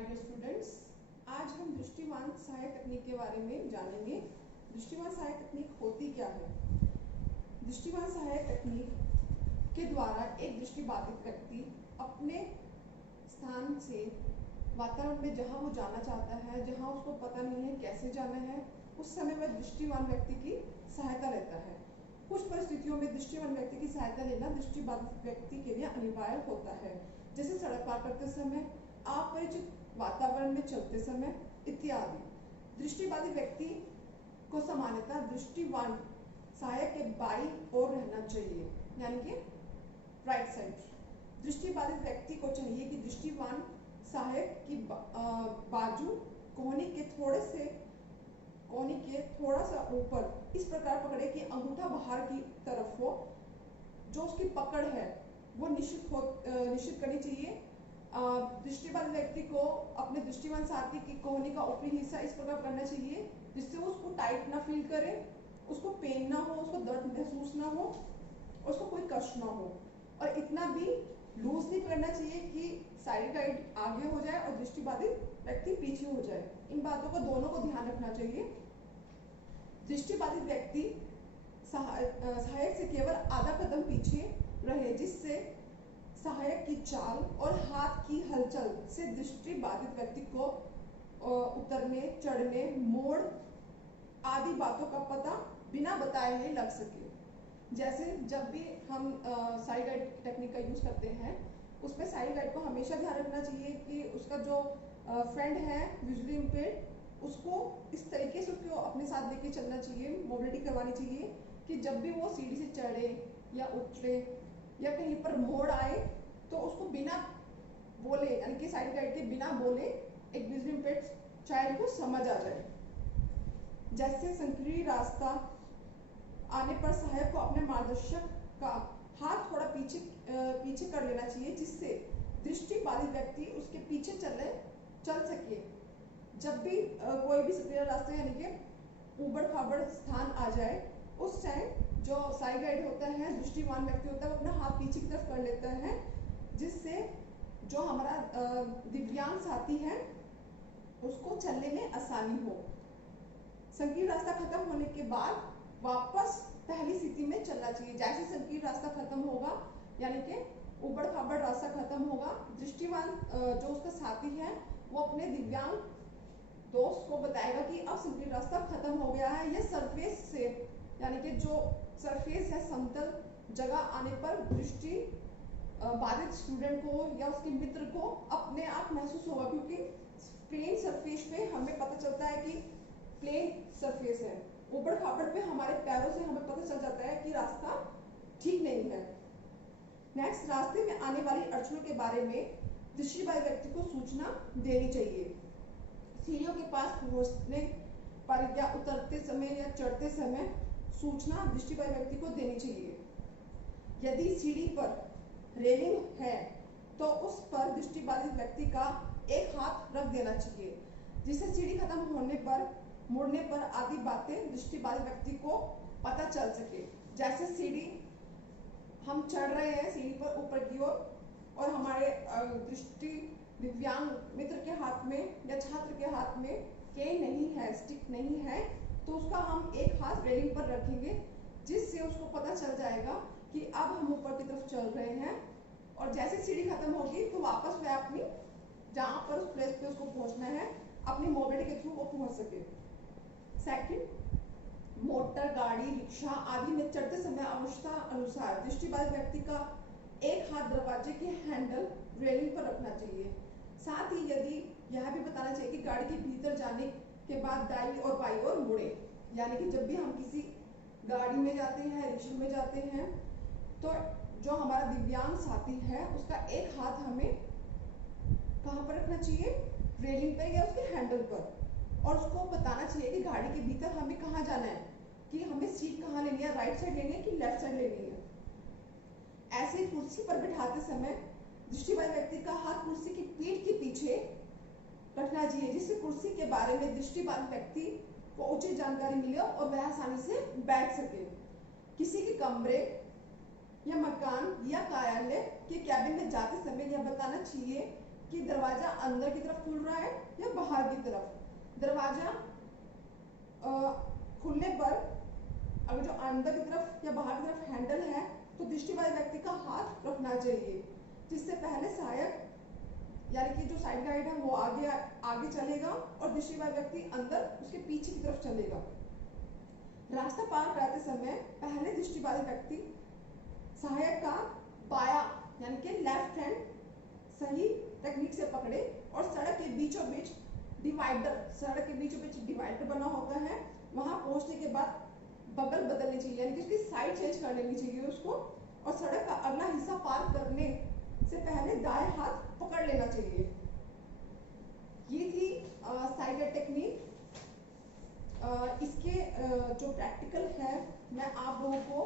My dear students, आज हम दृष्टिमान सहायक तकनीक के बारे में जानेंगे। दृष्टिमान सहायक तकनीक होती क्या है? दृष्टिमान सहायक तकनीक के द्वारा एक दृष्टिबाधित व्यक्ति अपने स्थान से वातावरण में जहां वो जाना चाहता है, जहां उसको पता नहीं है कैसे जाना है, उस समय वह दृष्टिमान व्यक्ति की सहायता लेता है। कुछ परिस्थितियों में दृष्टिमान व्यक्ति की सहायता लेना दृष्टिबाधित व्यक्ति के लिए अनिवार्य होता है, जैसे सड़क पार करते समय, अपरिचित वातावरण में चलते समय इत्यादि। दृष्टिबाधित व्यक्ति को सामान्यतः दृष्टिवान सहायक के बाईं ओर रहना चाहिए, यानी कि राइट साइड। दृष्टिबाधित व्यक्ति को चाहिए कि दृष्टिवान सहायक की बाजू कोहनी के थोड़ा सा ऊपर इस प्रकार पकड़े कि अंगूठा बाहर की तरफ हो। जो उसकी पकड़ है वो निश्चित करनी चाहिए। दृष्टिबाधित व्यक्ति को अपने दृष्टिमान साथी की कोहनी का ऊपरी हिस्सा इस प्रकार करना चाहिए जिससे वो उसको टाइट ना फील करे, उसको पेन ना हो, उसको दर्द महसूस ना हो, उसको कोई कष्ट ना हो। और इतना भी लूज नहीं करना चाहिए कि साइड आगे हो जाए और दृष्टिबाधित व्यक्ति पीछे हो जाए। इन बातों को दोनों को ध्यान रखना चाहिए। दृष्टिबाधित व्यक्ति सहायक से केवल आधा कदम पीछे रहे, जिससे सहायक की चाल और हाथ की हलचल से दृष्टिबाधित व्यक्ति को उतरने, चढ़ने, मोड़ आदि बातों का पता बिना बताए ही लग सके। जैसे जब भी हम साइड गाइड टेक्निक का यूज करते हैं, उसमें साइड गाइड को हमेशा ध्यान रखना चाहिए कि उसका जो फ्रेंड है विजुअली इम्पेयर्ड, उसको इस तरीके से उसको अपने साथ लेके चलना चाहिए, मोबिलिटी करवानी चाहिए कि जब भी वो सीढ़ी से चढ़े या उतरे या कहीं पर मोड़ आए तो उसको बिना बोले, यानी कि साइड गाइड के बिना बोले एक विजुअली इम्पेयर्ड चाइल्ड को समझ आ जाए। जैसे संकीर्ण रास्ता आने पर सहायक को अपने मार्गदर्शक का हाथ थोड़ा पीछे कर लेना चाहिए, जिससे दृष्टिबाधित व्यक्ति उसके पीछे चल सके। जब भी कोई भी संकीर्ण रास्ता यानी कि ऊबड़ खाबड़ स्थान आ जाए, उस टाइम जो साइड गाइड होता है, दृष्टिमान व्यक्ति होता है, वो अपना हाथ पीछे की तरफ कर लेता है, जिससे जो हमारा दिव्यांग साथी है उसको चलने में आसानी हो। संकीर्ण रास्ता खत्म होने के बाद वापस पहली स्थिति में चलना चाहिए। जैसे संकीर्ण रास्ता खत्म होगा, यानी कि ऊबड़ खाबड़ रास्ता खत्म होगा, दृष्टिमान जो उसका साथी है वो अपने दिव्यांग दोस्त को बताएगा कि अब संकीर्ण रास्ता खत्म हो गया है। यह सरफेस से, यानी कि जो सरफेस है, समतल जगह आने पर दृष्टि बाधित स्टूडेंट को या उसके मित्र को अपने आप महसूस होगा, क्योंकि प्लेन सरफेस पे हमें पता चलता है कि प्लेन सरफेस है। ऊबड़ खाबड़ पे हमारे पैरों से हमें पता चल जाता है कि रास्ता ठीक नहीं है। नेक्स्ट, रास्ते में आने वाली अड़चनों के बारे में दृष्टिबाधित व्यक्ति को सूचना देनी चाहिए। सीढ़ियों के पास पहुंचने पर या उतरते समय या चढ़ते समय सूचना दृष्टिबाधित व्यक्ति को देनी चाहिए। यदि सीढ़ी पर रेलिंग है तो उस पर दृष्टिबाधित व्यक्ति का एक हाथ रख देना चाहिए, जिससे सीढ़ी खत्म होने पर, मुड़ने पर आदि बातें दृष्टिबाधित व्यक्ति को पता चल सके। जैसे सीढ़ी हम चढ़ रहे हैं सीढ़ी पर ऊपर की ओर, और हमारे दृष्टि दिव्यांग मित्र के हाथ में या छात्र के हाथ में केन नहीं है, स्टिक नहीं है, तो उसका हम एक हाथ रेलिंग पर रखेंगे, जिससे उसको पता चल जाएगा कि अब हम ऊपर की तरफ चल रहे हैं। और जैसे सीढ़ी खत्म होगी तो वापस वह अपनी जहां पर उस प्लेस पे उसको पहुंचना है, अपनी मोबिलिटी के थ्रू वो पहुंच सके। सेकंड, मोटर गाड़ी, रिक्शा आदि में चढ़ते समय आवश्यकता अनुसार दृष्टिबाधित व्यक्ति का एक हाथ दरवाजे के हैंडल रेलिंग पर रखना चाहिए। साथ ही यदि यह भी बताना चाहिए कि गाड़ी के भीतर जाने के बाद दाईं और बाईं ओर मुड़े, यानी कि जब भी हम किसी गाड़ी में जाते हैं, रिक्शा में जाते हैं, तो जो हमारा दिव्यांग साथी है उसका एक हाथ हमें कहाँ पर रखना चाहिए? रेलिंग पर या उसके हैंडल पर, और उसको बताना चाहिए कि गाड़ी के भीतर हमें कहाँ जाना है, कि हमें सीट कहाँ लेनी है, राइट साइड लेनी है कि लेफ्ट साइड लेनी है। ऐसे कुर्सी पर बिठाते समय दृष्टिबाधित व्यक्ति का हाथ कुर्सी की पीठ के पीछे रखना चाहिए, जिससे कुर्सी के बारे में दृष्टिबाधित व्यक्ति को उचित जानकारी मिले और वह आसानी से बैठ सके। किसी के कमरे या मकान या कार्यालय के कैबिन में जाते समय यह बताना चाहिए कि दरवाजा अंदर की तरफ खुल रहा है या बाहर की तरफ। दरवाजा खुलने पर अगर जो अंदर की तरफ या बाहर की तरफ हैंडल है तो दृष्टिबाधित व्यक्ति का हाथ रखना चाहिए, जिससे पहले सहायक यानी कि जो साइड गाइड है वो आगे चलेगा और दृष्टिबाधित व्यक्ति अंदर उसके पीछे की तरफ चलेगा। रास्ता पार करते समय पहले दृष्टिबाधित व्यक्ति सहायक का बाया यानी कि लेफ्ट हैंड सही टेक्निक से पकड़े और सड़क के बीचों बीच डिवाइडर बना होता है, वहां पहुंचने के बाद बगल बदलनी चाहिए यानी कि उसकी साइड चेंज कर लेनी चाहिए उसको, और सड़क का अगला हिस्सा पार करने से पहले दाएं हाथ पकड़ लेना चाहिए। ये थी साइड गाइड टेक्निक। इसके जो प्रैक्टिकल है मैं आप लोगों को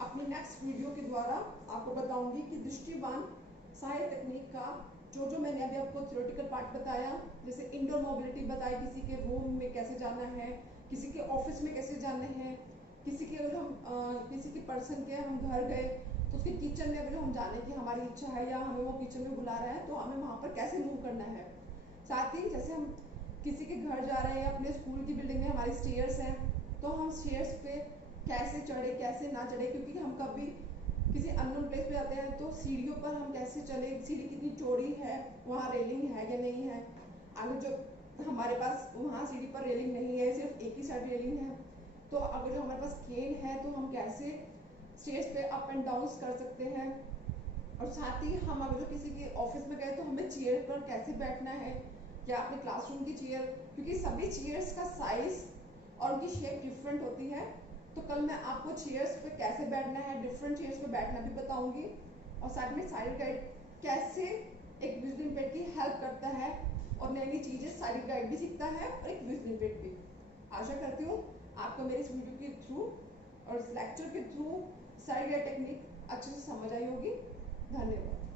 अपनी नेक्स्ट वीडियो के द्वारा आपको बताऊंगी कि दृष्टिबान सहायक तकनीक का जो मैंने अभी आपको थ्योरेटिकल पार्ट बताया, जैसे इंडोर मोबिलिटी बताई, किसी के रूम में कैसे जाना है, किसी के ऑफिस में कैसे जाना है, किसी के अगर हम किसी के पर्सन के हम घर गए तो उसके किचन में अगर हम जाने की हमारी इच्छा है या हमें वो किचन में बुला रहा है तो हमें वहाँ पर कैसे मूव करना है। साथ ही जैसे हम किसी के घर जा रहे हैं या अपने स्कूल की बिल्डिंग में हमारी स्टेयर्स हैं तो हम स्टेयर्स पे कैसे चढ़े कैसे ना चढ़े, क्योंकि हम कभी किसी अननोन प्लेस पे जाते हैं तो सीढ़ियों पर हम कैसे चले, सीढ़ी कितनी चौड़ी है, वहाँ रेलिंग है या नहीं है। अगर जो हमारे पास वहाँ सीढ़ी पर रेलिंग नहीं है, सिर्फ एक ही साइड रेलिंग है, तो अगर जो हमारे पास केन है तो हम कैसे स्टेज पे अप एंड डाउन कर सकते हैं। और साथ ही हम अगर जो किसी के ऑफिस में गए तो हमें चेयर पर कैसे बैठना है, या अपने क्लासरूम की चेयर, क्योंकि सभी चेयर्स का साइज और उनकी शेप डिफरेंट होती है, तो कल मैं आपको चेयर्स पे कैसे बैठना है, डिफरेंट चेयर्स पे बैठना भी बताऊंगी। और साथ में साइड गाइड कैसे एक विजुअल इम्पेयर्ड की हेल्प करता है और नई नई चीजें साइड गाइड भी सीखता है और एक विजुअल इम्पेयर्ड भी। आशा करती हूँ आपको मेरे इस वीडियो के थ्रू और इस लेक्चर के थ्रू साइड गाइड टेक्निक अच्छे से समझ आई होगी। धन्यवाद।